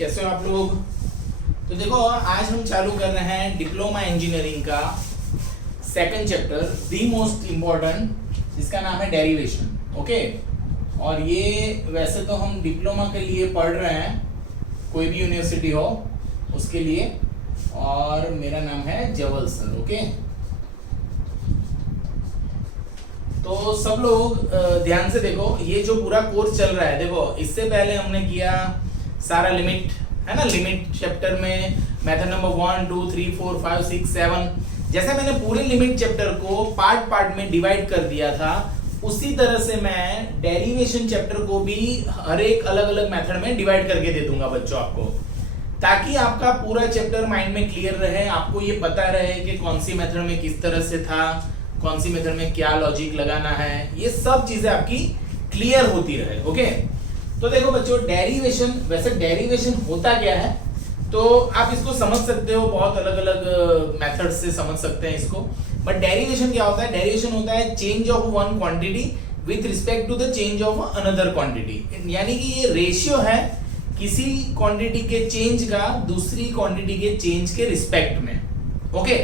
कैसे हो आप लोग। तो देखो आज हम चालू कर रहे हैं डिप्लोमा इंजीनियरिंग का second chapter the most important, जिसका नाम है डेरिवेशन। ओके, और ये वैसे तो हम डिप्लोमा के लिए पढ़ रहे हैं, कोई भी यूनिवर्सिटी हो उसके लिए, और मेरा नाम है जवल सर। ओके, तो सब लोग ध्यान से देखो, ये जो पूरा कोर्स चल रहा है, देखो इससे पहले हमने किया सारा लिमिट, है ना, लिमिट चैप्टर में मेथड नंबर 1 2 3 4 5 6 7, जैसे मैंने पूरे लिमिट चैप्टर को पार्ट पार्ट में डिवाइड कर दिया था, उसी तरह से मैं डेरिवेशन चैप्टर को भी हर एक अलग अलग मेथड में डिवाइड करके दे दूंगा बच्चों आपको, ताकि आपका पूरा चैप्टर माइंड में क्लियर रहे, आपको ये पता रहे कि कौन सी मेथड में किस तरह से था, कौन सी मेथड में क्या लॉजिक लगाना है, ये सब चीजें आपकी क्लियर होती रहे। ओके, तो देखो बच्चों, डेरिवेशन, वैसे डेरिवेशन होता क्या है, तो आप इसको समझ सकते हो, बहुत अलग अलग मेथड से समझ सकते हैं इसको। बट डेरिवेशन क्या होता है? डेरिवेशन होता है change of one quantity with respect to the change of another quantity, यानी कि ये रेशियो है किसी क्वांटिटी के चेंज का दूसरी क्वांटिटी के चेंज के रिस्पेक्ट में। ओके,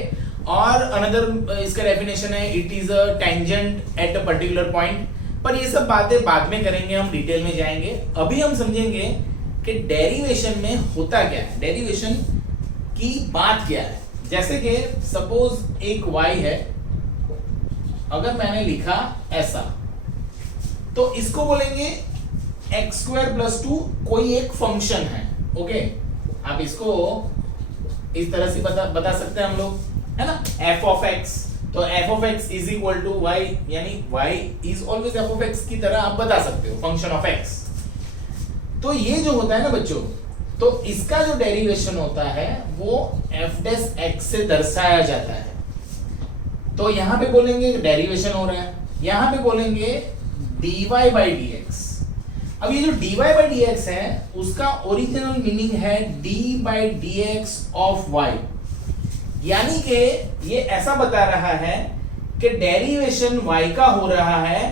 और अनदर इसका डेफिनेशन है it is a tangent at a particular point. पर ये सब बातें बाद में करेंगे, हम डिटेल में जाएंगे। अभी हम समझेंगे कि डेरिवेशन में होता क्या है, डेरिवेशन की बात क्या है। जैसे कि सपोज एक y है, अगर मैंने लिखा ऐसा, तो इसको बोलेंगे x² + 2 कोई एक फंक्शन है। ओके, आप इसको इस तरह से बता सकते हैं हम लोग, है ना, f(x), तो f(x) is equal to y, यानी y इज ऑलवेज f(x) की तरह आप बता सकते हो, फंक्शन ऑफ x। तो ये जो होता है ना बच्चों, तो इसका जो डेरिवेशन होता है वो f(x) से दर्शाया जाता है। तो यहां पे बोलेंगे डेरिवेशन हो रहा है, यहां पे बोलेंगे dy/dx। अब ये जो dy/dx है उसका ओरिजिनल मीनिंग है d/dx ऑफ y, यानी कि ये ऐसा बता रहा है कि डेरिवेशन y का हो रहा है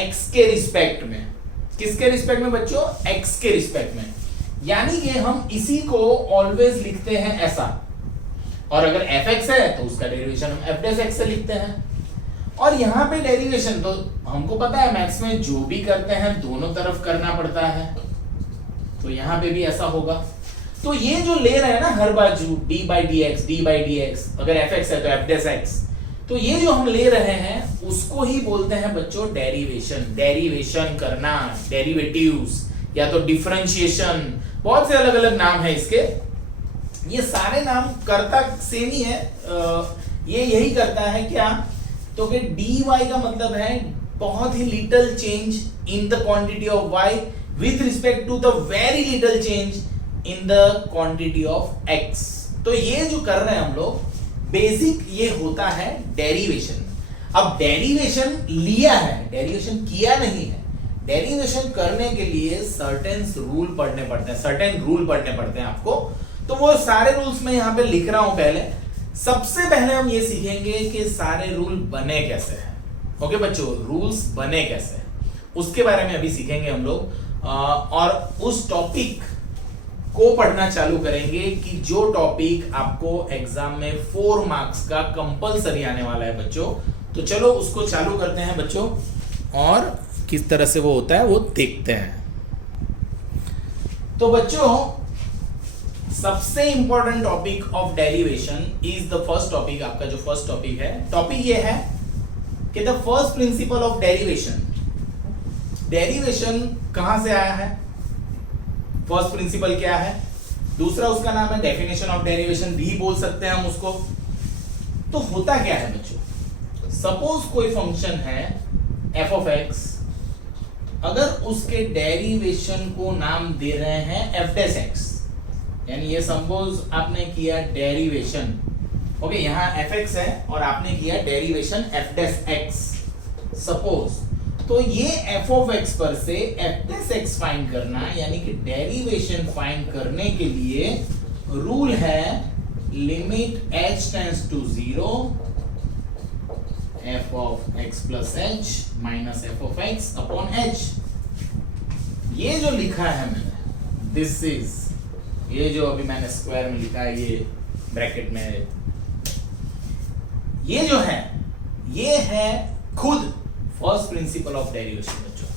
x के रिस्पेक्ट में। किसके रिस्पेक्ट में बच्चों? x के रिस्पेक्ट में। यानी कि हम इसी को ऑलवेज लिखते हैं ऐसा, और अगर fx है तो उसका डेरिवेशन हम f(x) से लिखते हैं। और यहां पे डेरिवेशन तो हमको पता है, मैथ्स में जो भी करते हैं दोनों तरफ करना पड़ता है, तो यहां पे भी ऐसा होगा। तो ये जो ले रहे हैं ना हर बाजू d/dx, अगर fx है तो f(x), तो ये जो हम ले रहे हैं उसको ही बोलते हैं बच्चों डेरिवेशन। डेरिवेशन करना, डेरिवेटिव्स या तो डिफरेंशिएशन, बहुत से अलग अलग नाम है इसके। ये सारे नाम करता सेम ही है, ये यही करता है क्या, तो कि dy का मतलब है बहुत ही little change in the quantity of y with respect to the very little change in the quantity of x। तो ये जो कर रहे हैं हम लोग, बेसिक ये होता है डेरिवेशन। अब डेरिवेशन लिया है, डेरिवेशन किया नहीं है। डेरिवेशन करने के लिए सर्टेन रूल पढ़ने पड़ते हैं आपको, तो वो सारे रूल्स मैं यहाँ पे लिख रहा हूं। पहले सबसे पहले हम ये सीखेंगे कि सारे रूल बने कैसे हैं। ओके बच्चों, रूल्स बने कैसे हैं उसके बारे में अभी सीखेंगे हम लोग, और उस टॉपिक को पढ़ना चालू करेंगे कि जो टॉपिक आपको एग्जाम में 4 मार्क्स का कंपलसरी आने वाला है बच्चों। तो चलो उसको चालू करते हैं बच्चों, और किस तरह से वो होता है वो देखते हैं। तो बच्चों, सबसे important topic of derivation is the first topic. आपका जो फर्स्ट टॉपिक है, टॉपिक ये है कि the first principle of derivation. Derivation कहां से आया है, फर्स्ट प्रिंसिपल क्या है, दूसरा उसका नाम है डेफिनेशन ऑफ डेरिवेशन भी बोल सकते हैं हम उसको। तो होता क्या है बच्चों, सपोज कोई फंक्शन है f(x), अगर उसके डेरिवेशन को नाम दे रहे हैं f(x), यानी ये सपोज आपने किया डेरिवेशन, ओके, यहां fx है और आपने किया डेरिवेशन f(x) सपोज, तो ये f(x) पर से f(x) फाइंड करना, यानी कि डेरिवेशन फाइंड करने के लिए रूल है limit h tends to 0 f(x + h - f(x) upon h। ये जो लिखा है मैंने, दिस इज ये जो अभी मैंने स्क्वायर में लिखा है, ये ब्रैकेट में, ये जो है ये है खुद फर्स्ट प्रिंसिपल ऑफ डेरिवेशन बच्चों,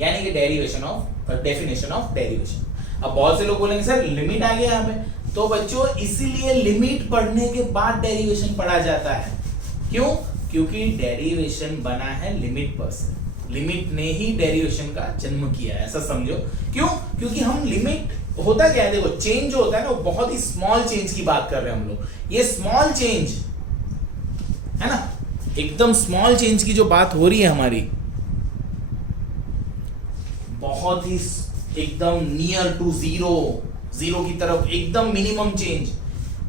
यानी कि derivation of definition of derivation. अब बहुत से लोग बोलेंगे सर लिमिट आ गया यहाँ पे, तो बच्चों इसीलिए लिमिट पढ़ने के बाद डेरिवेशन पढ़ा जाता है। क्यों? क्योंकि डेरिवेशन बना है लिमिट पर से, लिमिट ने ही डेरिवेशन का जन्म किया है, ऐसा समझो। क्यों? क्योंकि हम लिमिट होता क्या है, देखो चेंज जो होता है ना वो बहुत ही स्मॉल चेंज की बात कर रहे हैं हम लोग। ये स्मॉल चेंज है ना, एकदम स्मॉल चेंज की जो बात हो रही है हमारी, बहुत ही एकदम नियर टू जीरो, जीरो की तरफ एकदम मिनिमम चेंज,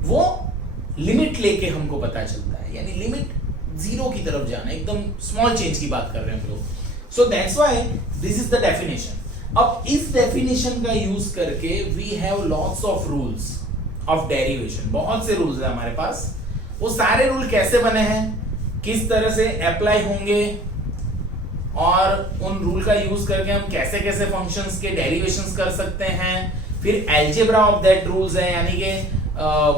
वो लिमिट लेके हमको पता चलता है। यानी लिमिट जीरो की तरफ जाना, एकदम स्मॉल चेंज की बात कर रहे हैं हम लोग। So that's why this is the definition. अब इस डेफिनेशन का यूज करके we have lots of rules of derivation, बहुत से रूल्स है हमारे पास। वो सारे रूल कैसे बने हैं, किस तरह से अप्लाई होंगे, और उन रूल का यूज करके हम कैसे कैसे फंक्शंस के डेरिवेशंस कर सकते हैं। फिर अलजेब्रा ऑफ दैट रूल्स है, यानी कि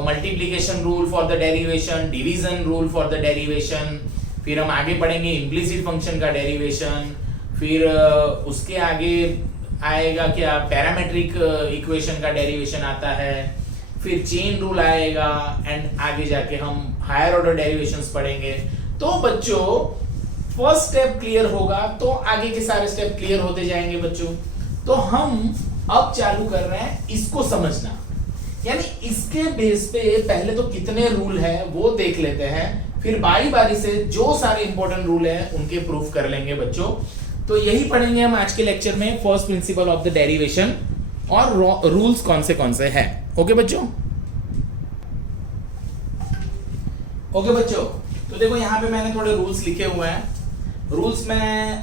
multiplication rule for the derivation, division rule for the derivation. फिर हम आगे पढ़ेंगे इम्प्लिसिट फंक्शन का डेरिवेशन। फिर उसके आगे आएगा क्या, पैरामेट्रिक इक्वेशन का डेरिवेशन आता है। फिर चेन रूल आएगा, एंड आगे जाके हम हायर ऑर्डर डेरिवेशंस पढ़ेंगे। तो बच्चों फर्स्ट स्टेप क्लियर होगा तो आगे के सारे स्टेप क्लियर होते जाएंगे बच्चों। तो हम अब चालू कर रहे हैं इसको समझना, यानी इसके बेस पे पहले तो कितने रूल है वो देख लेते हैं, फिर बारी बारी से जो सारे इंपॉर्टेंट रूल हैं उनके प्रूफ कर लेंगे बच्चों। तो यही पढ़ेंगे हम आज के लेक्चर में, first principle of the derivation और रूल्स कौन से हैं। ओके बच्चों, ओके बच्चों। तो देखो यहाँ पे मैंने थोड़े रूल्स लिखे हुए हैं। रूल्स मैं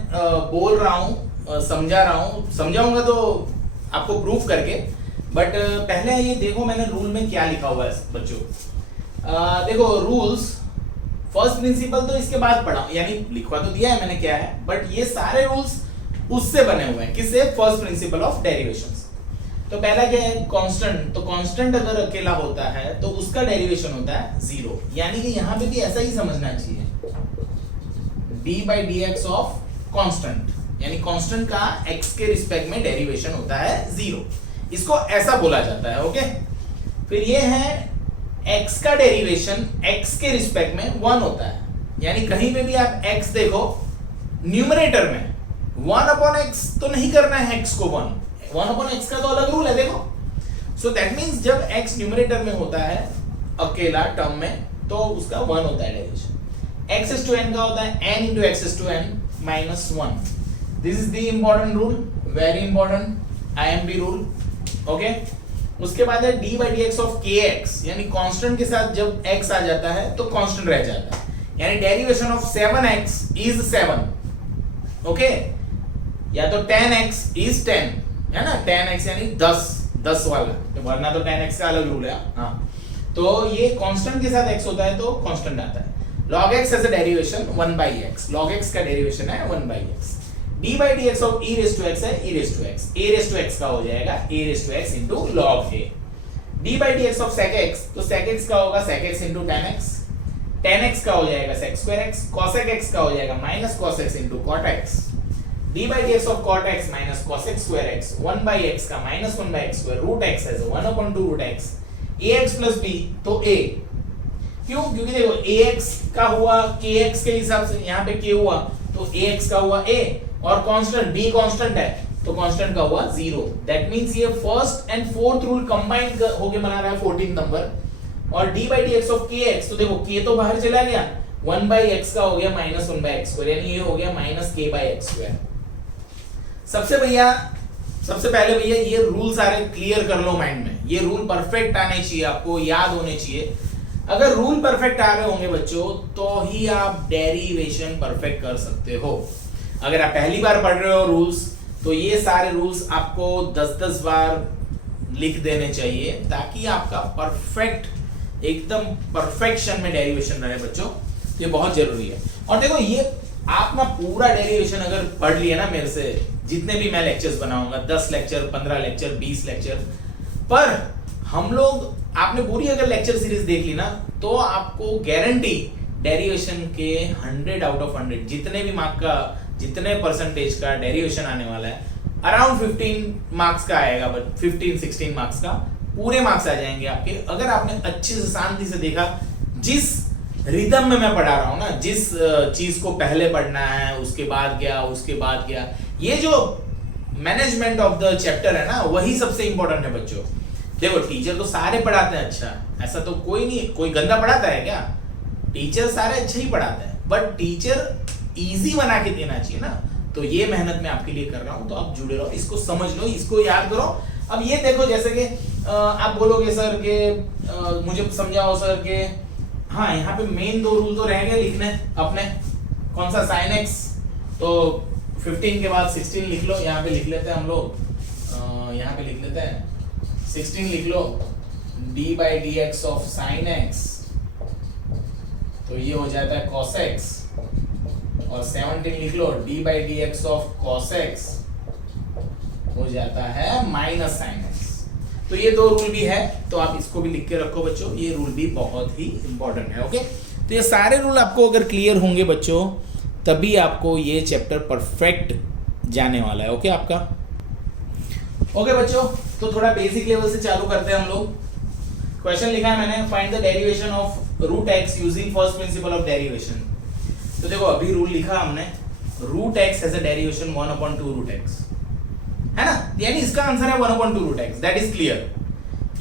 बोल रहा हूँ, समझा रहा हूँ, समझाऊंगा तो आपको प्रूफ करके। बट पहले ये देखो मैंने रूल में क्या लिखा हुआ है बच्चों। देखो रूल्स फर्स्ट प्रिंसिपल तो इसके बाद पढ़ा, यानी लिखवा तो दिया है मैंने क्या है, बट ये सारे रूल्स उससे बने हुए हैं। किससे? First principle of derivations. तो पहला क्या है, कांस्टेंट। तो कांस्टेंट अगर अकेला होता है तो उसका डेरिवेशन होता है जीरो, यानी कि यहां पे भी ऐसा ही समझना चाहिए, d/dx ऑफ कांस्टेंट, यानी कांस्टेंट का x के रिस्पेक्ट में डेरिवेशन होता है जीरो। इसको ऐसा बोला जाता है। ओके, फिर ये है x का डेरिवेशन x के रिस्पेक्ट में 1 होता है, यानी कहीं पे भी आप x देखो न्यूमरेटर में 1/x तो नहीं करना है, x को 1/x का तो अलग रूल है देखो। सो दैट मींस जब x न्यूमरेटर में होता है अकेला टर्म में तो उसका 1 होता है डेरिवेशन। x⁻n का होता है n × x⁻n - 1। This is the important rule, very important IMP rule. Okay, उसके बाद है d/dx ऑफ kx, यानी कांस्टेंट के साथ जब x आ जाता है तो कांस्टेंट रह जाता है, यानी derivation of 7x is 7। Okay, या तो 10x इज 10, है ना, 10x यानी 10 वाला, तो वरना तो 10x का अलग रूल है। हाँ, तो ये कांस्टेंट के साथ x होता है तो कांस्टेंट आता है। log x as a derivation 1/x, log x का डेरिवेशन है 1/x। d/dx of e raised to x है e raised to x, a raised to x का हो जाएगा a raised to x into log a। d/dx of sec x, तो sec x का होगा sec x into tan x, tan x का हो जाएगा sec square x, cosec x का हो जाएगा minus cos x into cot x। d/dx of cot x minus cosec square x 1/x का minus 1/x square root x है 1/2 root x, ax plus b तो a। क्यों? क्योंकि देखो ax का हुआ kx के हिसाब से, यहाँ पे k हुआ तो ax का हुआ a, और कांस्टेंट b कांस्टेंट है तो कांस्टेंट का हुआ 0। दैट मींस ये first and fourth rule combined होके बना रहा है 14 नंबर। और d/dx ऑफ kx, तो देखो k तो बाहर चला गया, 1/x का हो गया minus 1/x square, यानी ये हो गया minus k/x square। सबसे पहले भैया ये रूल सारे क्लियर कर लो माइंड में, ये रूल परफेक्ट आने चाहिए, आपको याद होने चाहिए। अगर रूल परफेक्ट आ रहे होंगे बच्चों तो ही आप डेरिवेशन परफेक्ट कर सकते हो। अगर आप पहली बार पढ़ रहे हो रूल्स तो ये सारे रूल्स आपको 10-10 बार लिख देने चाहिए ताकि आपका परफेक्ट एकदम परफेक्शन में डेरिवेशन रहे बच्चों, ये बहुत जरूरी है। और देखो ये आप ना पूरा डेरिवेशन अगर पढ़ लिया ना मेरे से, जितने भी मैं लेक्चर्स बनाऊंगा 10 लेक्चर 15 लेक्चर 20 लेक्चर, पर हम लोग, आपने पूरी अगर लेक्चर सीरीज देख ली ना, तो आपको गारंटी डेरिवेशन के 100 आउट ऑफ 100 जितने भी मार्क का, जितने परसेंटेज का डेरिवेशन आने वाला है, अराउंड 15 मार्क्स का आएगा, बट 15-16 मार्क्स का पूरे मार्क्स आ जाएंगे आपके, अगर आपने अच्छे से शांति से देखा। जिस रिदम में मैं पढ़ा रहा हूँ ना, जिस चीज को पहले पढ़ना है, उसके बाद क्या, उसके बाद क्या, ये जो मैनेजमेंट ऑफ द चैप्टर है ना, वही सबसे इंपॉर्टेंट है बच्चों। देखो टीचर तो सारे पढ़ाते हैं अच्छा, ऐसा तो कोई नहीं, कोई गंदा पढ़ाता है क्या? टीचर सारे अच्छे ही पढ़ाते हैं, बट टीचर इजी बना के देना चाहिए ना। तो ये मेहनत मैं आपके लिए कर रहा हूँ, तो आप जुड़े रहो, इसको समझ लो, इसको याद करो। अब ये देखो, जैसे कि आप बोलोगे सर के मुझे समझाओ सर के, हाँ यहाँ पे मेन 2 रूल तो रह गए लिखने अपने, कौन सा, साइन एक्स, तो 15 के बाद 16 लिख लो, यहाँ पे लिख लेते हैं हम लोग, यहाँ पे लिख लेते हैं 16 लिख लो, d/dx ऑफ साइन एक्स, तो ये हो जाता है cos x, और 17 लिख लो, d/dx ऑफ cos x हो जाता है माइनस साइन एक्स। तो ये 2 रूल भी है, तो आप इसको भी लिख के रखो बच्चों, ये रूल भी बहुत ही इंपॉर्टेंट है। ओके, तो ये सारे रूल आपको अगर क्लियर होंगे बच्चों, तभी आपको ये चैप्टर परफेक्ट जाने वाला है। ओके आपका, ओके बच्चों, तो थोड़ा बेसिक लेवल से चालू करते हैं हम लोग। क्वेश्चन लिखा है मैंने, find the derivation of root x using first principle of derivation. तो देखो अभी रूल लिखा हमने, root x has a derivation 1/2 root x, है ना, यानी इसका आंसर है 1/2 root x, that is clear.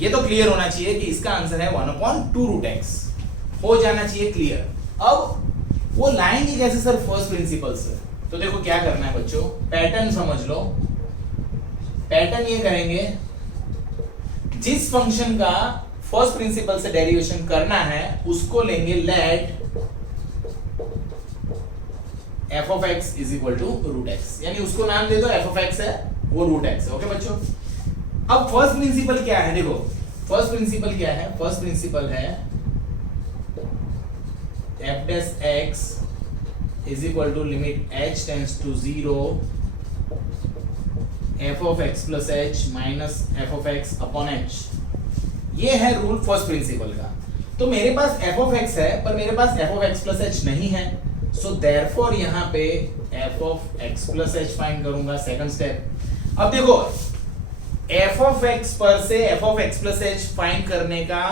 ये तो क्लियर होना चाहिए कि इसका आंसर है 1/2 रूट एक्स, हो जाना चाहिए क्लियर। अब वो लाएंगे कैसे सर फर्स्ट प्रिंसिपल से? तो देखो क्या करना है बच्चों, पैटर्न समझ लो। पैटर्न ये करेंगे, जिस फंक्शन का फर्स्ट प्रिंसिपल से डेरिवेशन करना है उसको लेंगे let f of x is equal to root x, यानी उसको नाम दे दो f of x है, वो root x है। ओके बच्चों, अब फर्स्ट प्रिंसिपल क्या है? देखो फर्स्ट प्रिंसिपल क्या है, फर्स्ट प्रिंसिपल है f dash x is equal to limit h tends to 0 f of x plus h minus f of x upon h। ये है रूल फर्स्ट प्रिंसिपल का। तो मेरे पास f of x है, पर मेरे पास f of x plus h नहीं है, सो देयरफॉर यहाँ पे f of x plus h find करूंगा, सेकंड स्टेप। अब देखो f of x पर से f of x plus h find करने का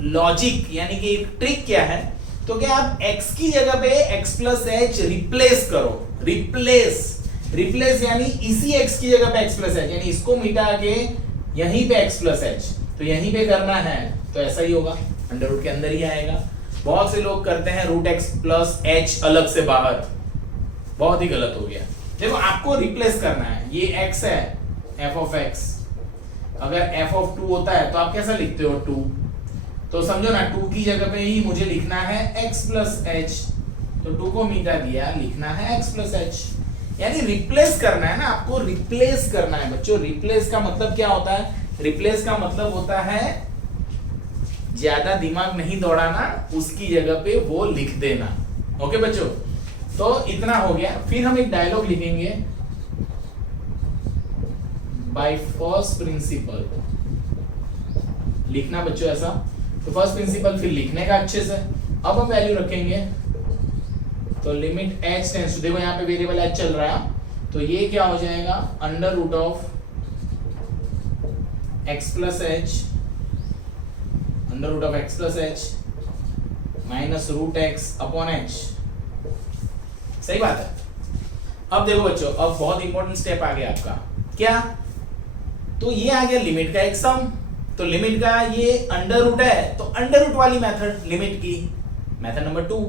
लॉजिक यानी कि एक ट्रिक क्या है, तो क्या आप x की जगह पे x plus h रिप्लेस करो, रिप्लेस यानी इसी x की जगह पे x plus h, यानी इसको मिटा के यहीं पे x plus h, तो यहीं पे करना है, तो ऐसा ही होगा, अंडर रूट के अंदर ही आएगा। बहुत से लोग करते हैं रूट एक्स प्लस एच अलग से बाहर, बहुत ही गलत हो गया। देखो आपको रिप्लेस करना है, ये x है f of x, अगर f of 2 होता है तो आप कैसा लिखते हो 2, तो समझो ना 2 की जगह पे ही मुझे लिखना है x plus h, तो 2 को मिटा दिया, लिखना है x plus h, यानी रिप्लेस करना है ना, आपको रिप्लेस करना है बच्चों। रिप्लेस का मतलब क्या होता है? रिप्लेस का मतलब होता है ज्यादा दिमाग नहीं दौड़ाना, उसकी जगह पे वो लिख देना। ओके बच्चों, तो इतना हो गया। फिर हम एक डायलॉग लिखेंगे, बाय फर्स्ट प्रिंसिपल लिखना बच्चों ऐसा, तो फर्स्ट प्रिंसिपल फिर लिखने का अच्छे से। अब हम वैल्यू रखेंगे, तो लिमिट h टेंड्स टू, देखो यहाँ पे वेरिएबल h चल रहा है, तो ये क्या हो जाएगा, under root of x plus h, under root of x plus h minus root x upon h। सही बात है। अब देखो बच्चों, अब बहुत इंपॉर्टेंट स्टेप आ गया आपका, क्या? तो ये आ गया लिमिट का एक सम, तो लिमिट का ये अंडर रूट है, तो अंडर रूट वाली मेथड लिमिट की, मेथड नंबर 2।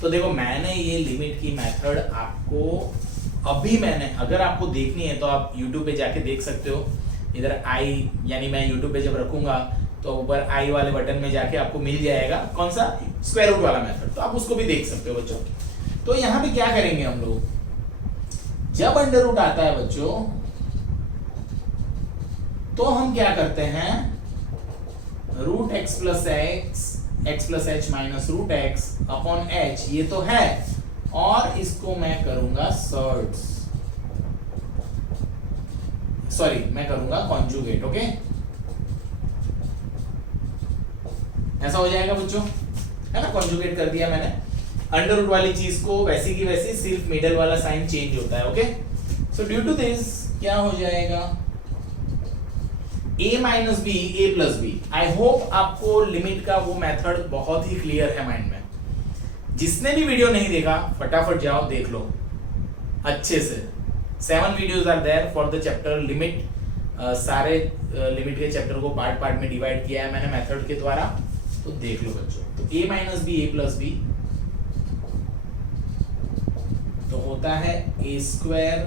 तो देखो मैंने ये लिमिट की मेथड आपको अभी मैंने, अगर आपको देखनी है तो आप YouTube पे जाके देख सकते हो, इधर आई यानी मैं YouTube पे जब रखूंगा तो ऊपर आई वाले बटन में जाके आपको मिल जाएगा कौन सा, स्क्वायर रूट वाला मेथड, तो आप उसको भी देख सकते हो बच्चों। तो यहाँ पे क्या करेंगे हम लोग, जब अंडर रूट आता है बच्चों, तो हम क्या करते हैं, root x plus x plus H minus root x upon h, ये तो है, और इसको मैं करूंगा मैं करूंगा कॉन्जुगेट। ओके, ऐसा हो जाएगा बच्चों, है ना, कॉन्जुगेट कर दिया मैंने अंडर रूट वाली चीज को वैसी की वैसी, सिर्फ मिडल वाला साइन चेंज होता है। Okay, so due to this क्या हो जाएगा, a minus B A plus b. I hope आपको लिमिट का वो मेथड बहुत ही क्लियर है माइंड में। जिसने भी वीडियो नहीं देखा फटाफट जाओ देख लो अच्छे से। 7 videos are there for the chapter limit. सारे लिमिट के चैप्टर को पार्ट पार्ट में डिवाइड किया है मैंने मेथड के द्वारा, तो देख लो बच्चों। तो a minus B A plus B तो होता है a square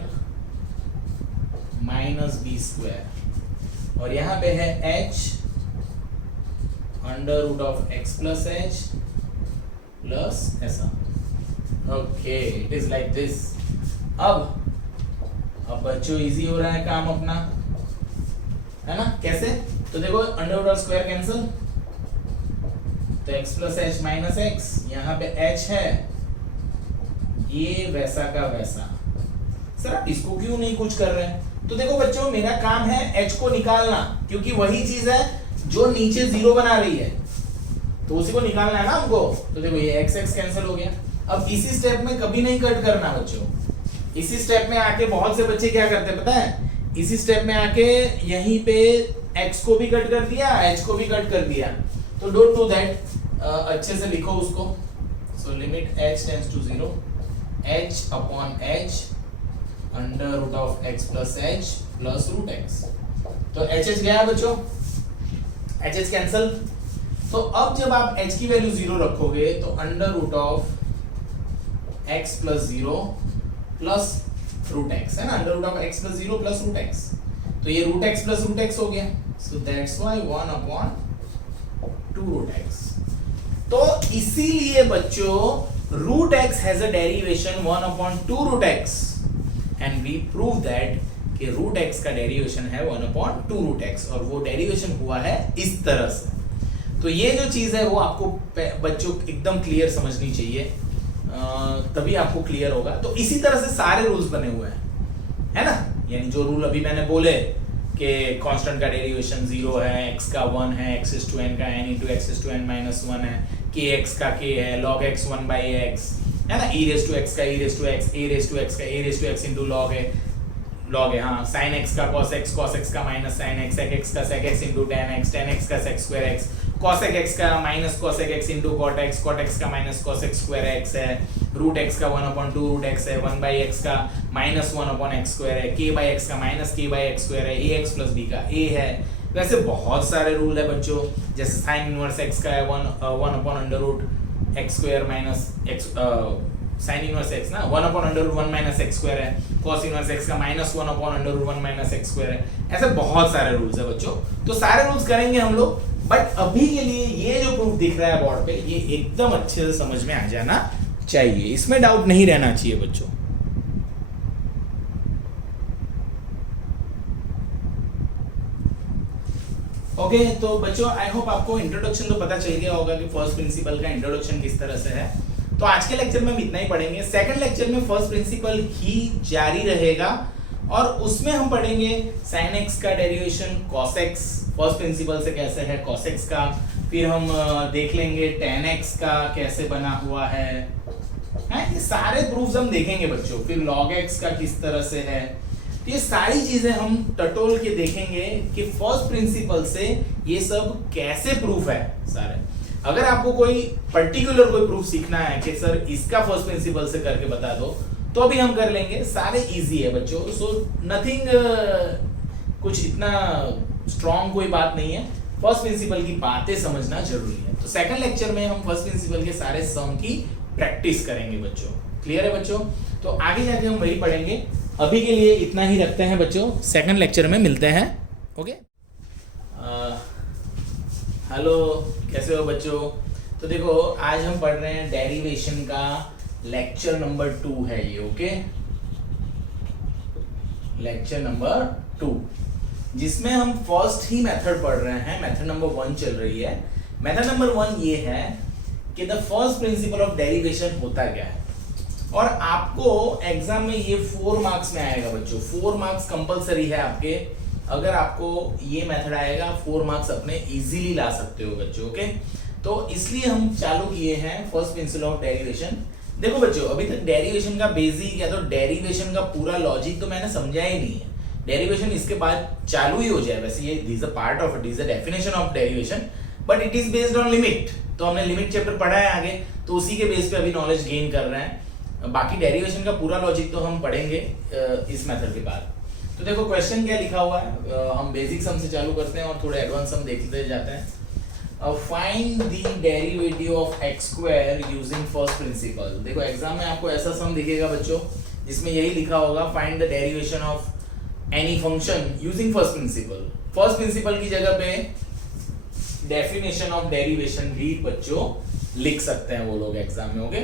minus B square, और यहां पे है h under root of x plus h plus ऐसा। Okay, it is like this. अब बच्चों इजी हो रहा है काम अपना, है ना। कैसे, तो देखो under root of square cancel, तो x plus h minus x, यहाँ पे h है, ये वैसा का वैसा। सर आप इसको क्यों नहीं कुछ कर रहे हैं? तो देखो बच्चों मेरा काम है h को निकालना, क्योंकि वही चीज है जो नीचे जीरो बना रही है, तो उसी को निकालना है ना हमको। तो देखो ये x x कैंसिल हो गया। अब इसी स्टेप में कभी नहीं कट करना बच्चों। इसी स्टेप में आके बहुत से बच्चे क्या करते हैं पता है, इसी स्टेप में आके यहीं पे x को भी कट कर दिया, h को भी कट कर दिया। तो डोंट डू दैट, अच्छे से लिखो उसको। So limit h tends to 0 h upon h under root of x plus h plus root x। तो h गया बच्चों, h कैंसिल। तो अब जब आप h की वैल्यू 0 रखोगे तो under root of x plus 0 plus root x, है ना, under root of x plus 0 plus root x। तो ये root x plus root x हो गया। So that's why 1 upon 2 root x। तो इसीलिए बच्चों root x has a derivation 1 upon 2 root x, and we prove that कि root x का derivation है 1 अपॉन 2 रूट x, और वो डेरिवेशन हुआ है इस तरह से। तो ये जो चीज है वो आपको बच्चों एकदम क्लियर समझनी चाहिए, तभी आपको क्लियर होगा। तो इसी तरह से सारे रूल्स बने हुए हैं, है ना। यानी जो रूल अभी मैंने बोले कि कांस्टेंट का डेरिवेशन 0 है, x का 1 है, x is to n का n into x is to n minus 1 है, kx का k है, log x 1 by x, है ना, e raised to x का e raised to x, a raised to x का a raised to x into log है, हाँ, sin x का cos x का minus sin x, sec x का sec x into tan x का sec square x, cosec x का minus cosec x into cot x का minus cosec square x है, root x का 1 upon 2 root x है, 1 by x का minus 1 upon x square है, k by x का minus k by x square है, ax plus b का a है। वैसे बहुत सारे रूल है बच्चों, जैसे sin इनवर्स x का है 1 upon under root x square minus x, sin inverse x ना 1 upon under root 1 minus x square है, cos इनवर्स x का minus 1 upon under root 1 minus x square है। ऐसे बहुत सारे रूल्स है बच्चों, तो सारे रूल्स करेंगे हम लोग, बट अभी के लिए ये जो प्रूफ दिख रहा है बोर्ड पे ये एकदम अच्छे से समझ में आ जाना चाहिए, इसमें डाउट नहीं रहना चाहिए बच्चों। ओके तो बच्चों आई होप आपको इंट्रोडक्शन तो पता चल गया होगा कि फर्स्ट प्रिंसिपल का इंट्रोडक्शन किस तरह से है। तो आज के लेक्चर में हम इतना ही पढ़ेंगे। सेकंड लेक्चर में फर्स्ट प्रिंसिपल ही जारी रहेगा और उसमें हम पढ़ेंगे sin x का derivation cos x first principle से कैसे है, cos x का, फिर हम देख लेंगे tan x का कैसे बना हुआ है, ये सारे प्रूफ्स हम देखेंगे बच्चों। फिर log x का किस तरह से है, तो ये सारी चीजें हम टटोल के देखेंगे कि फर्स्ट प्रिंसिपल से ये सब कैसे प्रूफ है सारे। अगर आपको कोई पर्टिकुलर कोई प्रूफ सीखना है कि सर इसका फर्स्ट प्रिंसिपल से करके बता दो, तो भी हम कर लेंगे, सारे इजी है बच्चों। सो नथिंग कुछ इतना स्ट्रॉन्ग कोई बात नहीं है, फर्स्ट प्रिंसिपल की बातें समझना जरूरी है। तो सेकंड लेक्चर में हम फर्स्ट प्रिंसिपल के सारे सम की प्रैक्टिस करेंगे बच्चों। क्लियर है बच्चों? तो आगे जाके हम वही पढ़ेंगे। अभी के लिए इतना ही रखते हैं बच्चों, सेकंड लेक्चर में मिलते हैं। ओके, हेलो, कैसे हो बच्चों? तो देखो आज हम पढ़ रहे हैं डेरिवेशन का लेक्चर नंबर 2 है ये। ओके, लेक्चर नंबर 2 जिसमें हम फर्स्ट ही मेथड पढ़ रहे हैं। मेथड नंबर 1 चल रही है। मेथड नंबर 1 ये है कि the first principle of derivation होता क्या है, और आपको एग्जाम में ये 4 मार्क्स में आएगा बच्चों। 4 मार्क्स कंपलसरी है आपके। अगर आपको ये मेथड आएगा 4 मार्क्स अपने इजीली ला सकते हो बच्चों। ओके, तो इसलिए हम चालू किए हैं फर्स्ट प्रिंसिपल ऑफ डेरिवेशन। देखो बच्चों, अभी तक डेरिवेशन का बेसिक या तो डेरिवेशन का पूरा लॉजिक तो मैंने समझाया ही नहीं है। डेरिवेशन इसके बाद चालू ही हो जाए। वैसे ये this a part of this a definition of derivation, but it is based on limit. तो हमने लिमिट चैप्टर पढ़ा है आगे, तो उसी के बेस पे अभी नॉलेज गेन कर रहे हैं। बाकी डेरिवेशन का पूरा लॉजिक तो हम पढ़ेंगे इस मेथड के बाद। तो देखो क्वेश्चन क्या लिखा हुआ है, हम बेसिक सम से चालू करते हैं और थोड़े एडवांस सम देखते जाते हैं। Find the derivative of x square using first principal. देखो एग्जाम में आपको ऐसा सम दिखेगा बच्चों जिसमें यही लिखा होगा, find the derivation of any function using first principal. First principle की जगह पे डेफिनेशन ऑफ डेरिवेशन भी बच्चों लिख सकते हैं वो लोग एग्जाम में। Okay,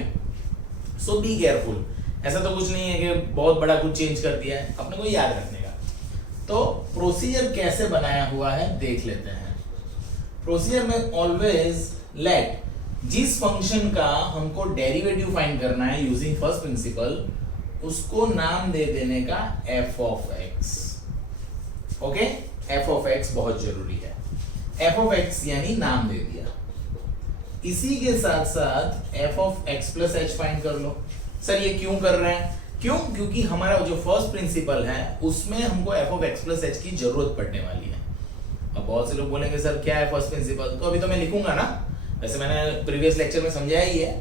so be careful. ऐसा तो कुछ नहीं है कि बहुत बड़ा कुछ चेंज कर दिया है, अपने को याद रखने का। तो प्रोसीजर कैसे बनाया हुआ है देख लेते हैं। प्रोसीजर में ऑलवेज लेट, जिस फंक्शन का हमको डेरिवेटिव फाइंड करना है यूजिंग फर्स्ट प्रिंसिपल, उसको नाम दे देने का f of x। Okay, f of x बहुत जरूरी है। f ऑफ x यानी नाम दे दिया। इसी के साथ साथ f of x plus h find कर लो। सर ये क्यों कर रहे हैं? क्यों? क्योंकि हमारा जो फर्स्ट प्रिंसिपल है उसमें हमको f of x plus h की जरूरत पड़ने वाली है। अब बहुत से लोग बोलेंगे सर क्या है फर्स्ट प्रिंसिपल, तो अभी तो मैं लिखूंगा ना, वैसे मैंने प्रीवियस लेक्चर में समझाया ही है,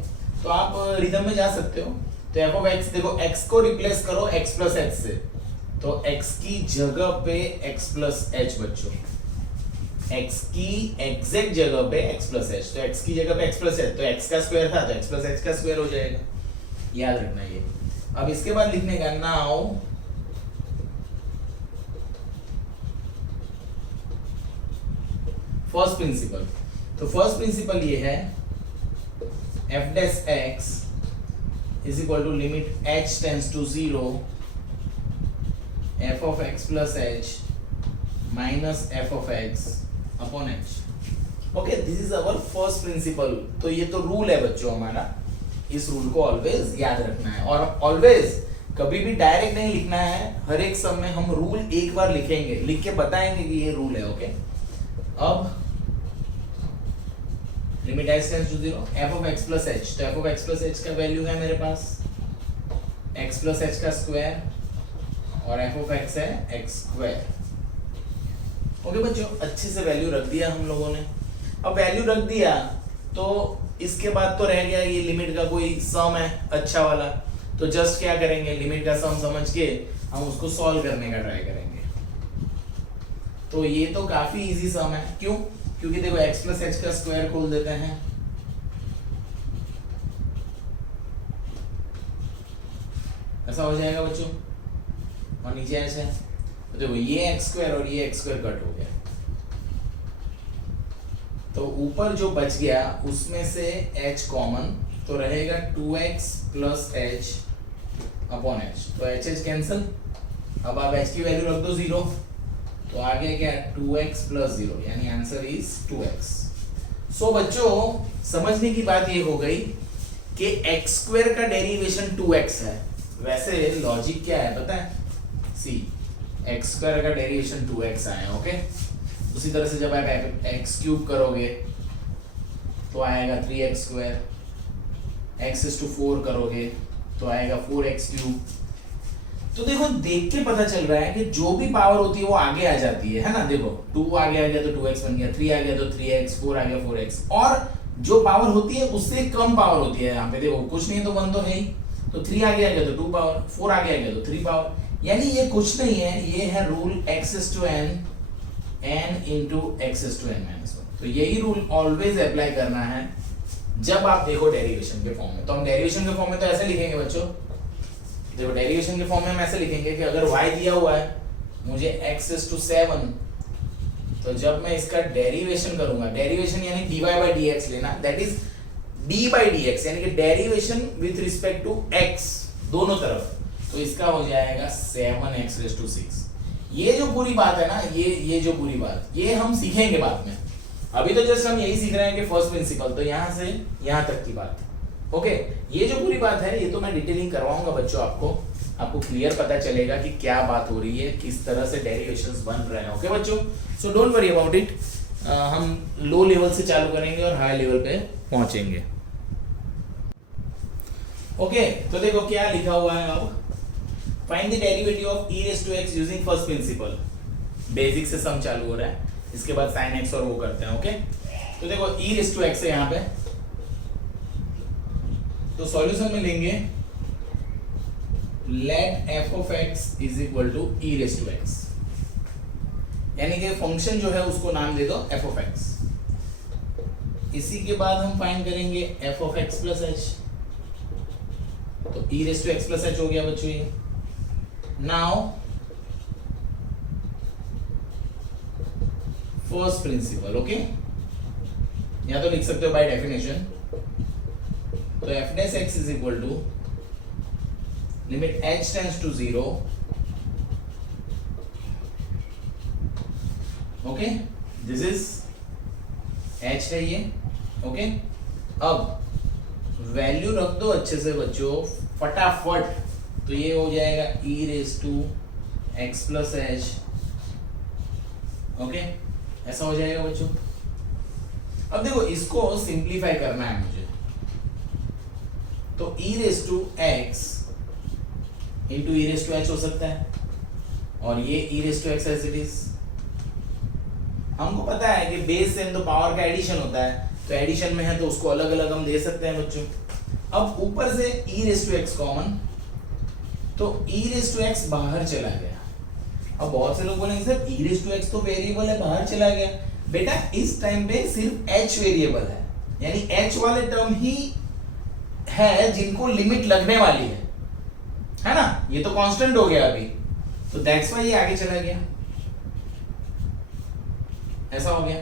तो आप रिदम में जा सकते हो। तो f ऑफ x, देखो x को रिप्लेस करो x प्लस h से, तो x की जगह पे x प्लस h बच्चों, x की एग्जैक्ट जगह पे x प्लस h, तो x की जगह पे x प्लस h, तो x का स्क्वायर था तो x प्लस h का स्क्वायर हो जाएगा, याद रखना ये। अब इसके बाद लिखने का नाउ फर्स्ट प्रिंसिपल। तो फर्स्ट प्रिंसिपल ये है f dash x is equal to limit h tends to 0 f of x plus h minus f of x upon h। Okay, this is our first principle. तो ये तो rule है बच्चों हमारा, इस रूल को ऑलवेज याद रखना है। और ऑलवेज कभी भी डायरेक्ट नहीं लिखना है, हर एक सम में हम रूल एक बार लिखेंगे, लिख के बताएंगे कि ये रूल है। ओके, अब limit h tends to 0 f of x plus h, तो f of x plus h का वैल्यू है मेरे पास x प्लस h का स्क्वायर और f ऑफ x है x स्क्वायर। ओके बच्चों, अच्छे से वैल्यू रख दिया हम लोगों ने। अब वैल्यू रख दिया तो इसके बाद तो रह गया ये लिमिट का कोई सम है अच्छा वाला, तो जस्ट क्या करेंगे, लिमिट का सम समझ के हम उसको सॉल्व करने का ट्राई करेंगे। तो ये तो काफी इजी सम है। क्यों? क्योंकि देखो x प्लस h का स्क्वायर खोल देते हैं, ऐसा हो जाएगा बच्चों, और नीचे h है, तो देखो ये x स्क्वायर और ये x स्क्वायर कट हो गया, तो ऊपर जो बच गया उसमें से h कॉमन, तो रहेगा 2x plus h upon h, तो h कैंसिल। अब आप h की वैल्यू रख दो 0, तो आगे क्या 2x प्लस 0, यानी आंसर इज 2x। सो बच्चों समझने की बात ये हो गई कि x स्क्वायर का डेरिवेशन 2x है। वैसे लॉजिक क्या है पता है, सी x स्क्वायर का डेरिवेशन 2x आया। ओके, उसी तरह से जब आप x क्यूब करोगे तो आएगा 3x square, x is to 4 करोगे तो आएगा 4x क्यूब। तो देखो देख के पता चल रहा है कि जो भी पावर होती है वो आगे आ जाती है ना। देखो 2 आगे आ गया तो 2x बन गया, 3 आ गया तो 3x, 4 आ गया 4x, और जो पावर होती है उससे कम पावर होती है। यहाँ पे देखो कुछ नहीं तो 1 तो है ही, तो 3 आगे आ गया तो 2 पावर, 4 आगे आ गया तो 3 पावर, यानी ये कुछ नहीं है, ये है rule x is to n, n into x is to n minus 1। तो यही रूल ऑलवेज अप्लाई करना है जब आप देखो डेरिवेशन के फॉर्म में। तो हम डेरिवेशन के फॉर्म में तो ऐसे लिखेंगे बच्चों, देखो डेरिवेशन के फॉर्म में हम ऐसे लिखेंगे कि अगर y दिया हुआ है मुझे x is to 7, तो जब मैं इसका डेरिवेशन करूंगा, डेरिवेशन यानी dy by dx लेना, दैट इज d by dx, यानी कि derivation with respect to x दोनों तरफ, तो इसका हो जाएगा 7x raised to 6। ये जो पूरी बात है ना, ये जो पूरी बात, ये हम सीखेंगे बाद में। अभी तो जस्ट हम यही सीख रहे हैं कि फर्स्ट प्रिंसिपल, तो यहाँ से यहाँ तक की बात। ओके, ये जो पूरी बात है ये तो मैं डिटेलिंग करवाऊंगा बच्चों, आपको क्लियर पता चलेगा कि क्या बात हो रही है, किस तरह से डेरिवेशंस बन रहे हैं। ओके बच्चों, so don't worry about it. हम लो लेवल से चालू करेंगे और हाई लेवल पे पहुंचेंगे। ओके तो देखो क्या लिखा हुआ है, अब find the derivative of e raise to x using first principle. Basic से सम चालू हो रहा है, इसके बाद sin x और वो करते हैं। ओके तो देखो e रेज़ टू x है यहाँ पे, तो सॉल्यूशन में लेंगे let f of x is equal to e raise to x, यानी कि फंक्शन जो है उसको नाम दे दो f ऑफ x। इसी के बाद हम फाइंड करेंगे f of x plus h, तो e raise to x plus h हो गया बच्चों ये। नाउ फर्स्ट प्रिंसिपल, ओके या तो लिख सकते हो बाय डेफिनेशन, तो f dash x is equal to limit h tends to 0, okay this is h है ये। ओके अब वैल्यू रख दो अच्छे से बच्चों फटाफट, तो ये हो जाएगा e raise to x plus h। Okay ऐसा हो जाएगा बच्चों। अब देखो इसको सिंप्लीफाई करना है मुझे, तो e raise to x into e raise to h हो सकता है, और ये e raise to x as it is. हमको पता है कि बेस एंड द पावर का एडिशन होता है, तो एडिशन में है तो उसको अलग अलग हम दे सकते हैं बच्चों। अब ऊपर से e raise to x common, तो e रेज़ टू x बाहर चला गया। अब बहुत से लोग बोलेंगे sir e raise to x तो वेरिएबल है, बाहर चला गया। बेटा इस टाइम पे सिर्फ h वेरिएबल है, यानी h वाले टर्म ही है जिनको लिमिट लगने वाली है ना, ये तो कांस्टेंट हो गया अभी, तो दैट्स व्हाई ये आगे चला गया, ऐसा हो गया।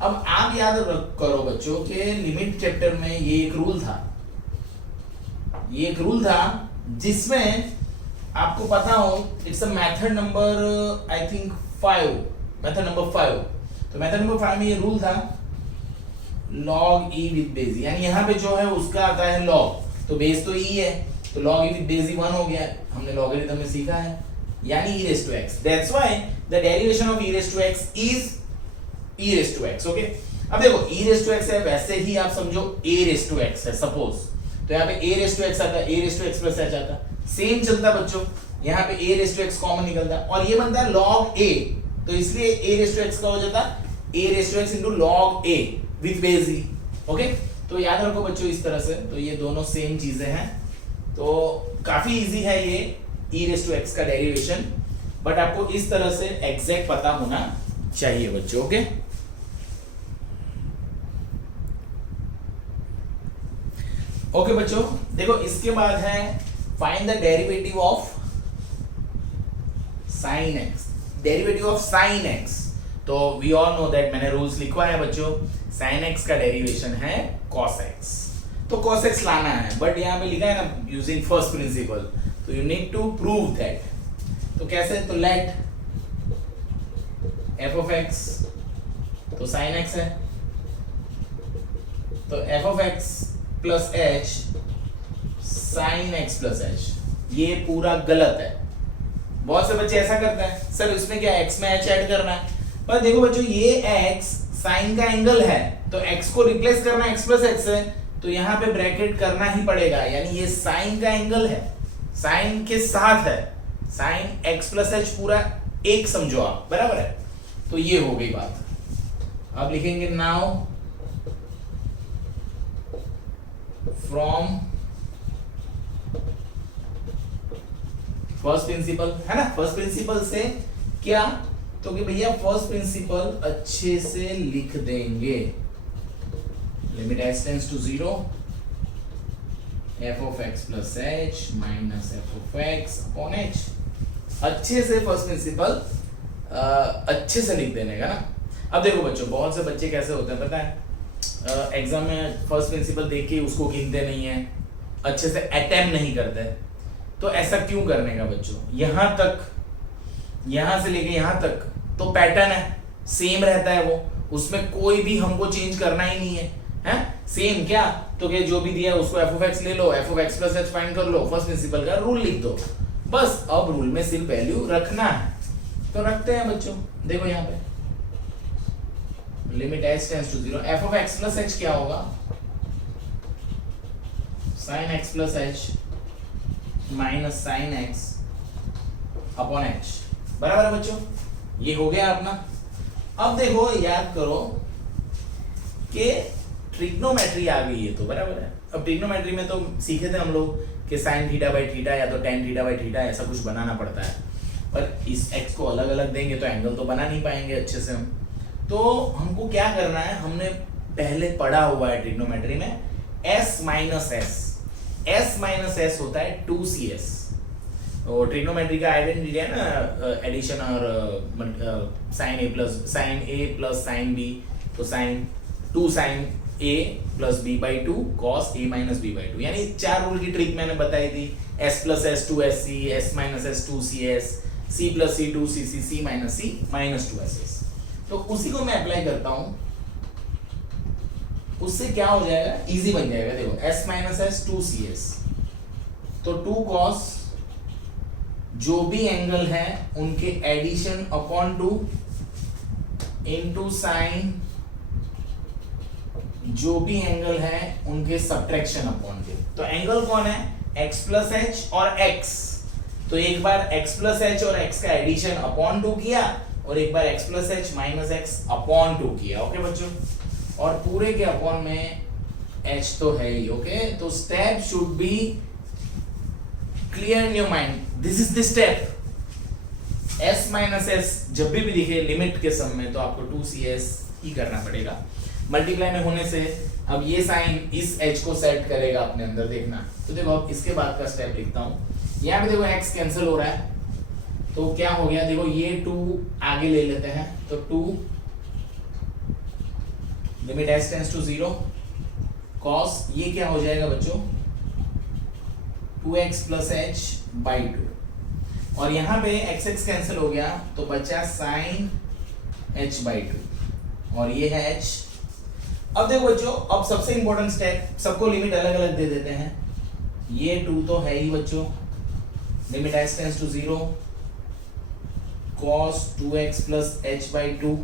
अब आप याद करो बच्चों के लिमिट चैप्टर में ये एक रूल था जिसमें आपको पता हो, it's a method number I think 5, method number 5। तो मेथड नंबर 5 में ये रूल था log e विद बेस, यानी यहाँ पे जो है उसका आता है log, तो बेस तो e है, तो log e विद बेस 1 हो गया, हमने लॉगरिथम में सीखा है, यानी e raise to x। That's why the derivation of e raise to x is e raise to x। Okay अब देखो e रेज़ टू x है, वैसे ही आप समझो a रेज़ टू x है सपोज, तो यहाँ पे a रेज़ टू x आता है, a raise to x plus h आता है, सेम चलता बच्चों, यहाँ पे a raise to x common निकलता है और ये बनता है log a, तो इसलिए a रेज़ टू x का हो जाता है a raise to x into log a with base e। Okay तो याद रखो बच्चों इस तरह से, तो ये दोनों सेम चीजें हैं, तो काफी इजी है ये e रेज़ टू x का डेरिवेशन, बट आपको इस तरह से एग्जैक्ट पता होना चाहिए बच्चों। ओके ओके बच्चों देखो इसके बाद है find the derivative of sin x, derivative of sin x। तो वी ऑल नो दैट, मैंने रूल्स लिखवा है बच्चों, sin x का डेरिवेशन है cos x, तो cos x लाना है, बट यहाँ पे लिखा है ना यूजिंग फर्स्ट प्रिंसिपल, तो you need to prove that. तो कैसे, तो लेट f ऑफ x, तो sin x है, तो f of x plus h sin x plus h, ये पूरा गलत है। बहुत से बच्चे ऐसा करते हैं सर इसमें क्या x में h ऐड करना है, पर देखो बच्चों ये x साइन का एंगल है, तो x को रिप्लेस करना x प्लस h से, तो यहाँ पे ब्रैकेट करना ही पड़ेगा, यानी ये साइन का एंगल है, साइन के साथ है, साइन x प्लस h पूरा एक समझो आप, बराबर है, तो ये हो गई बात। अब लिखेंगे नाउ फ्रॉम फर्स्ट प्रिंसिपल, है ना, फर्स्ट प्रिंसिपल से क्या, तो कि भैया फर्स्ट प्रिंसिपल अच्छे से लिख देंगे, limit h tends to 0 f of x plus h minus f of x upon h, अच्छे से फर्स्ट प्रिंसिपल अच्छे से लिख देने का ना। अब देखो बच्चों बहुत से बच्चे कैसे होते हैं पता है, एग्जाम में फर्स्ट प्रिंसिपल देख के उसको गिनते नहीं है, अच्छे से अटेम्प्ट नहीं करते, तो ऐसा क्यों करने का बच्चों, यहां तक, यहां से लेके यहां तक तो पैटर्न है, सेम रहता है वो, उसमें कोई भी हमको चेंज करना ही नहीं है, हैं सेम क्या, तो कि जो भी दिया है उसको f ऑफ x ले लो, f of x plus h find कर लो, फर्स्ट प्रिंसिपल का रूल लिख दो, बस। अब रूल में सिर्फ वैल्यू रखना है, तो रखते हैं बच्चों। देखो यहाँ पे limit h tends to 0 f of x plus h क्या होगा, sin x plus h minus sin x upon h, बराबर है बच्चों। ये हो गया अपना। अब देखो याद करो कि ट्रिग्नोमेट्री आ गई है, तो बराबर है। अब ट्रिग्नोमेट्री में तो सीखे थे हम लोग कि साइन थीटा बाई थीटा या तो टेन थीटा बाई थीटा ऐसा कुछ बनाना पड़ता है, पर इस x को अलग अलग देंगे तो एंगल तो बना नहीं पाएंगे अच्छे से हम। तो हमको क्या करना है, हमने पहले पढ़ा हुआ है ट्रिग्नोमेट्री में s माइनस एस होता है 2cs। और ट्रिग्नोमेट्री का आइडेंटिटी है ना, एडिशन और sine A plus sine B, तो sine 2 sine a plus B by 2 cos a minus B by 2, यानी 4 रूल की ट्रिक मैंने बताई थी, s plus S 2sc, s minus S 2cs, c plus C 2cc, c minus C minus 2ss। तो उसी को मैं अप्लाई करता हूं, उससे क्या हो जाएगा, इजी बन जाएगा। देखो s माइनस एस 2cs, तो 2 cos जो भी एंगल है उनके एडिशन अपॉन 2 इंटू साइन जो भी एंगल है उनके सब्ट्रैक्शन अपॉन के। तो एंगल कौन है, x प्लस एच और x, तो एक बार x प्लस एच और x का एडिशन अपॉन 2 किया और एक बार x plus H minus x upon 2 किया। ओके बच्चों, और पूरे के अपॉन में h तो है ही। ओके, तो step should be clear in your mind, this is the step. s minus S जब भी दिखे लिमिट के सम में तो आपको 2cs ही करना पड़ेगा। मल्टीप्लाई में होने से अब ये साइन इस h को सेट करेगा अपने अंदर, देखना। तो देखो अब इसके बाद का स्टेप लिखता हूं। यहाँ पे देखो x कैंसिल हो रहा है, तो क्या हो गया, देखो ये 2 आगे ले लेते हैं, तो 2 limit s tends to 0 cos ये क्या हो जाएगा बच्चों, 2x प्लस एच बाई 2, और यहाँ पे x कैंसिल हो गया तो बचा साइन h बाई 2, और ये है h। अब देखो बच्चों, अब सबसे इंपॉर्टेंट स्टेप, सबको लिमिट अलग अलग दे देते हैं। ये 2 तो है ही बच्चों, limit s tends to 0 cos 2x plus h by 2,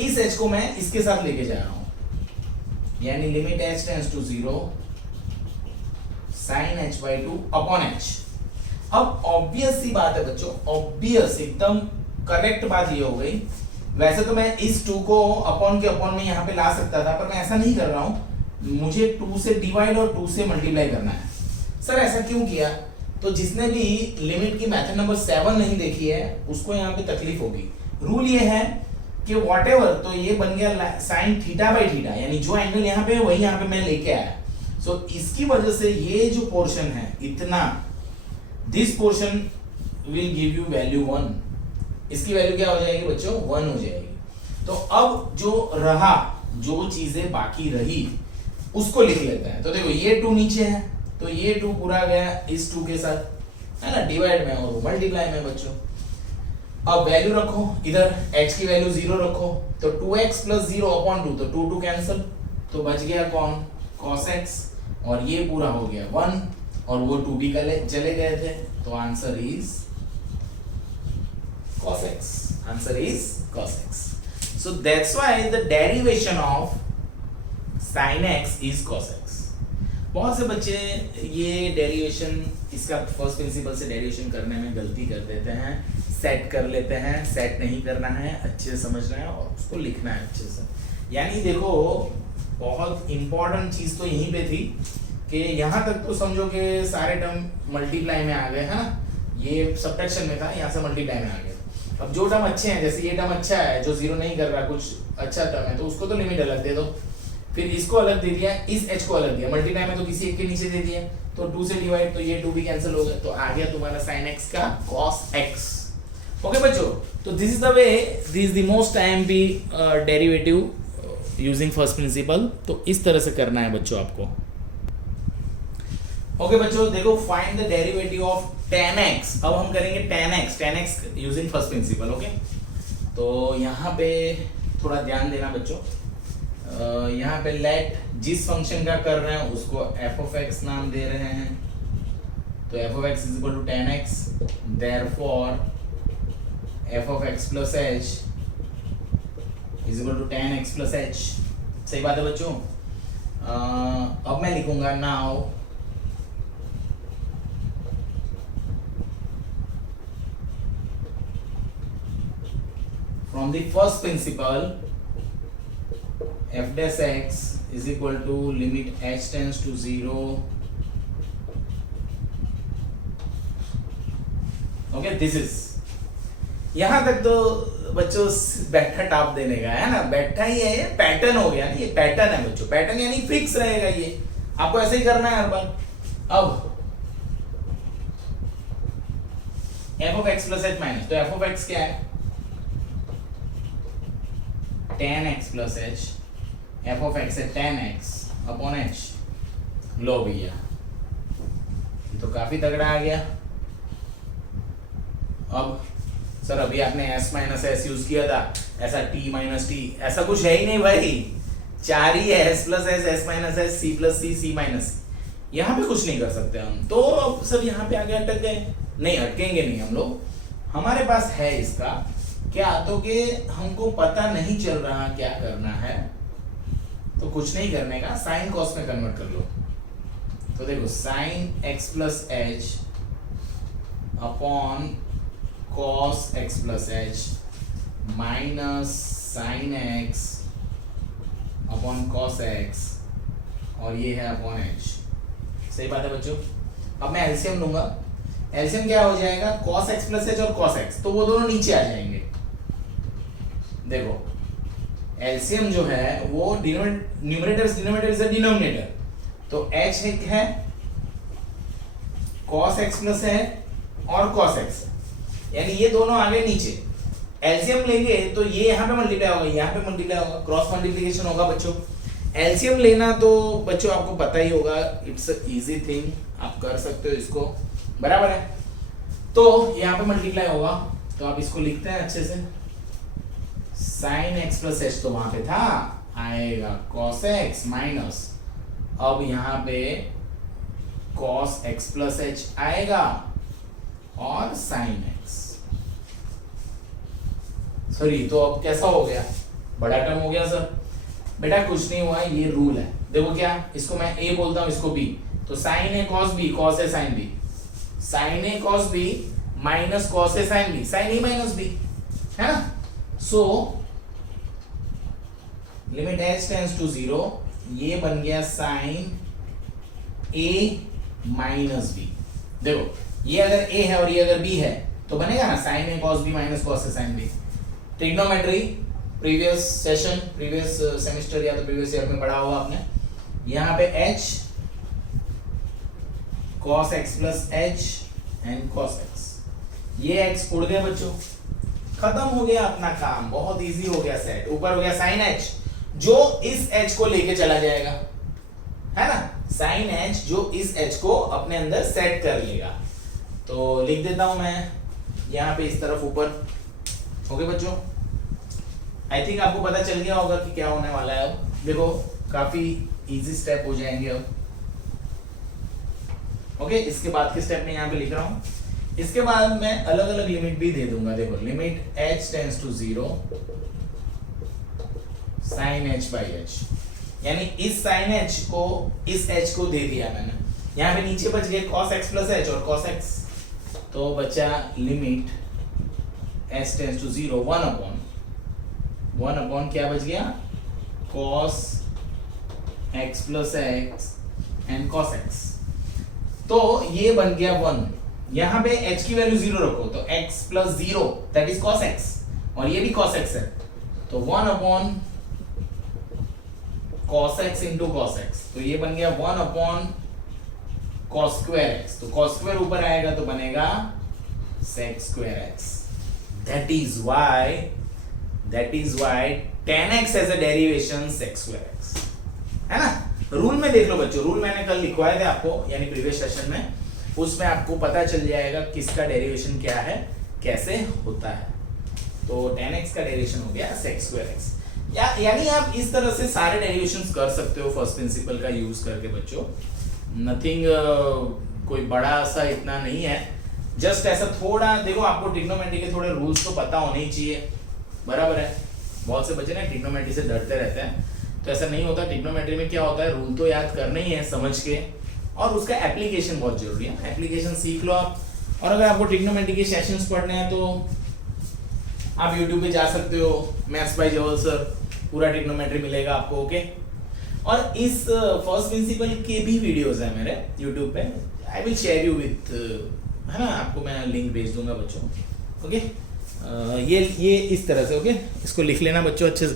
इस h को मैं इसके साथ लेके जा रहा हूं, यानी limit h tends to 0 sin h by 2 upon h। अब ऑब्वियस सी बात है बच्चों, ऑब्वियस एकदम करेक्ट बात ये हो गई। वैसे तो मैं इस 2 को अपॉन के अपॉन में यहाँ पे ला सकता था, पर मैं ऐसा नहीं कर रहा हूँ, मुझे 2 से डिवाइड और 2 से मल्टीप्लाई करना है। सर ऐसा क्यों किया, तो जिसने भी लिमिट की मेथड नंबर 7 नहीं देखी है उसको यहाँ पे तकलीफ होगी। रूल ये है कि व्हाटएवर, तो ये बन गया साइन थीटा बाई थीटा, यानी जो एंगल यहाँ पे वही यहाँ पे मैं लेके आया। सो इसकी वजह से ये जो पोर्शन है इतना, this portion will give you value 1, इसकी वैल्यू क्या हो जाएगी बच्चों, 1 हो जाएगी। तो अब जो रहा, जो चीजें बाकी रही उसको लिख लेते हैं। तो देखो ये 2 नीचे है, तो ये 2 पूरा गया इस 2 के साथ, है ना, डिवाइड में और मल्टीप्लाई में बच्चों। अब वैल्यू रखो इधर, h की वैल्यू 0 रखो, तो 2x प्लस 0 अपॉन 2, तो 2 कैंसिल, तो बच गया कौन, cos x, और ये पूरा हो गया 1, और वो 2 भी चले गए थे, तो answer is cos x, answer is cos x। So that's why the derivation of sin x is cos x। बहुत से बच्चे ये डेरिवेशन, इसका फर्स्ट प्रिंसिपल से डेरिवेशन करने में गलती कर देते हैं, सेट कर लेते हैं। सेट नहीं करना है, अच्छे से समझना है और उसको लिखना है अच्छे से। यानी देखो बहुत इंपॉर्टेंट चीज तो यहीं पे थी कि यहाँ तक तो समझो कि सारे टर्म मल्टीप्लाई में आ गए, है ना, ये सब्ट्रैक्शन में था, यहाँ से मल्टीप्लाई में आ गए। अब जो टर्म अच्छे हैं, जैसे ये टर्म अच्छा है जो 0 नहीं कर रहा, कुछ अच्छा टर्म है, तो उसको तो लिमिट अलग दे दो, फिर इसको अलग दे दिया, इस h को अलग दिया, मल्टीप्लाई में तो किसी एक के नीचे दे दिया, तो 2 से डिवाइड, तो ये 2 भी कैंसिल हो गया, तो आ गया तुम्हारा sin x का cos x। ओके बच्चों, तो this is the way, this is the most IMP derivative using first principle. तो इस तरह से करना है बच्चों आपको। ओके बच्चों, देखो find the derivative of tan x। अब हम करेंगे tan x using first principal. Okay, तो यहाँ पे थोड़ा ध्यान देना बच्चों, यहाँ पे लेट जिस फंक्शन का कर रहे हैं उसको f of x नाम दे रहे हैं, तो f of x is equal to tan x, therefore f of x plus h is equal to tan x plus H. सही बात है बच्चों। अब मैं लिखूंगा now from the first principle f dash x is equal to limit h tends to 0 okay this is. यहां तक तो बच्चों बैठा टाप देने का है ना, बैठा ही है, ये पैटर्न हो गया ना, ये पैटर्न है बच्चों, पैटर्न यानी फिक्स रहेगा, ये आपको ऐसे ही करना है हर बार। अब f of x plus h minus, तो f of x क्या है, tan x plus h, f of x है tan x अपॉन h। लो भैया तो काफी तगड़ा आ गया। अब सर अभी आपने s माइनस एस यूज किया था, ऐसा t माइनस टी ऐसा कुछ है ही नहीं भाई, चार ही है, s plus S, s minus S, c plus C, c minus. यहाँ पे कुछ नहीं कर सकते हम, तो अब सर यहाँ पे आगे अटक गए, नहीं अटकेंगे नहीं हम लोग, हमारे पास है इसका क्या, तो कि हमको पता नहीं चल रहा क्या करना है, तो कुछ नहीं करने का, साइन कॉस में कन्वर्ट कर लो। तो देखो sine x plus H upon cos x plus H minus sine x upon cos x और ये है अपॉन h। सही बात है बच्चों। अब मैं एलसीएम लूंगा, एलसीएम क्या हो जाएगा, cos x प्लस एच और cos x, तो वो दोनों नीचे आ जाएंगे। देखो एलसीएम जो है वो न्यूमरेटर से डिनोमिनेटर, तो h एक है cos x प्लस है और cos x, यानी ये दोनों आगे नीचे। एलसीएम लेंगे तो ये यहाँ पे मल्टीप्लाई होगा, यहाँ पे मल्टीप्लाई होगा, क्रॉस मल्टीप्लिकेशन होगा बच्चों। एलसीएम लेना तो बच्चों आपको पता ही होगा, इट्स इजी थिंग, आप कर सकते हो इसको, बराबर है। तो यहाँ पे मल्टीप्लाई होगा, तो आप इसको लिखते हैं अच्छे से, साइन x प्लस एच तो वहां पे था, आएगा cos x माइनस, अब यहाँ पे cos x प्लस एच आएगा और sin x। सॉरी, तो अब कैसा हो गया, बड़ा टर्म हो गया सर। बेटा कुछ नहीं हुआ, ये रूल है, देखो क्या, इसको मैं a बोलता हूं, इसको b, तो sin a cos b, cos a sin b, sin a cos b minus cos a sin b, sin a माइनस b, है ना। So limit h tends to 0, ये बन गया sin a माइनस b। देखो ये अगर a है और ये अगर b है तो बनेगा ना sin a cos b minus cos a sin b। Trigonometry previous session, previous semester या तो प्रीवियस ईयर में पढ़ा होगा आपने। यहाँ पे h cos x plus h and cos x, ये x उड़ गए बच्चों, खत्म हो गया अपना काम, बहुत इजी हो गया सेट। ऊपर हो गया sin h जो इस h को लेके चला जाएगा, है ना, sin h जो इस h को अपने अंदर सेट कर लेगा। तो लिख देता हूं मैं यहाँ पे इस तरफ ऊपर। ओके बच्चों, आई थिंक आपको पता चल गया होगा कि क्या होने वाला है। अब देखो काफी इजी स्टेप हो जाएंगे अब। ओके, इसके बाद के स्टेप में यहाँ पे लिख रहा हूँ, इसके बाद मैं अलग अलग लिमिट भी दे दूंगा। देखो limit h tends to 0 sin h by h, यानी इस sin h को इस h को दे दिया मैंने, यहाँ पे नीचे बच गए cos x प्लस h और cos x, तो बचा limit h tends to 0 1 upon क्या बच गया, cos x plus x and cos x, तो ये बन गया 1। यहाँ पे h की वैल्यू 0 रखो, तो x plus 0 that is cos x, और ये भी cos x है, तो 1 upon cos x into cos x, तो ये बन गया 1 अपॉन cos स्क्वायर x, तो cos स्क्वायर ऊपर आएगा तो बनेगा sec square x। that is why tan x as a derivation sec square x, है ना। रूल में देख लो बच्चों, रूल मैंने कल लिखवाए थे आपको, यानी प्रीवियस सेशन में, उसमें आपको पता चल जाएगा किसका डेरिवेशन क्या है, कैसे होता है। तो tan x का डेरिवेशन हो गया sec square x, यानी आप इस तरह से सारे डेरिवेशंस कर सकते हो फर्स्ट प्रिंसिपल का यूज करके बच्चों। नथिंग कोई बड़ा सा इतना नहीं है, जस्ट ऐसा थोड़ा देखो, आपको ट्रिग्नोमेट्री के थोड़े रूल्स तो पता होने ही चाहिए, बराबर है। बहुत से बच्चे ना ट्रिग्नोमेट्री से डरते रहते हैं, तो ऐसा नहीं होता। ट्रिग्नोमेट्री में क्या होता है, रूल तो याद करना ही है समझ के, और उसका एप्लीकेशन बहुत जरूरी है। एप्लीकेशन सीख लो आप। और अगर आपको ट्रिग्नोमेट्री के सेशंस पढ़ने हैं तो आप यूट्यूब पे जा सकते हो, मैथ्स बाय जवल सर, पूरा ट्रिग्नोमेट्री मिलेगा आपको। ओके, और इस फर्स्ट प्रिंसिपल के भी वीडियोस हैं मेरे यूट्यूब पे, I will share you with, है ना, आपको मैं लिंक भेज दूंगा बच्चों। ओके, ये इस तरह से। ओके, इसको लिख लेना बच्चों अच्छे से।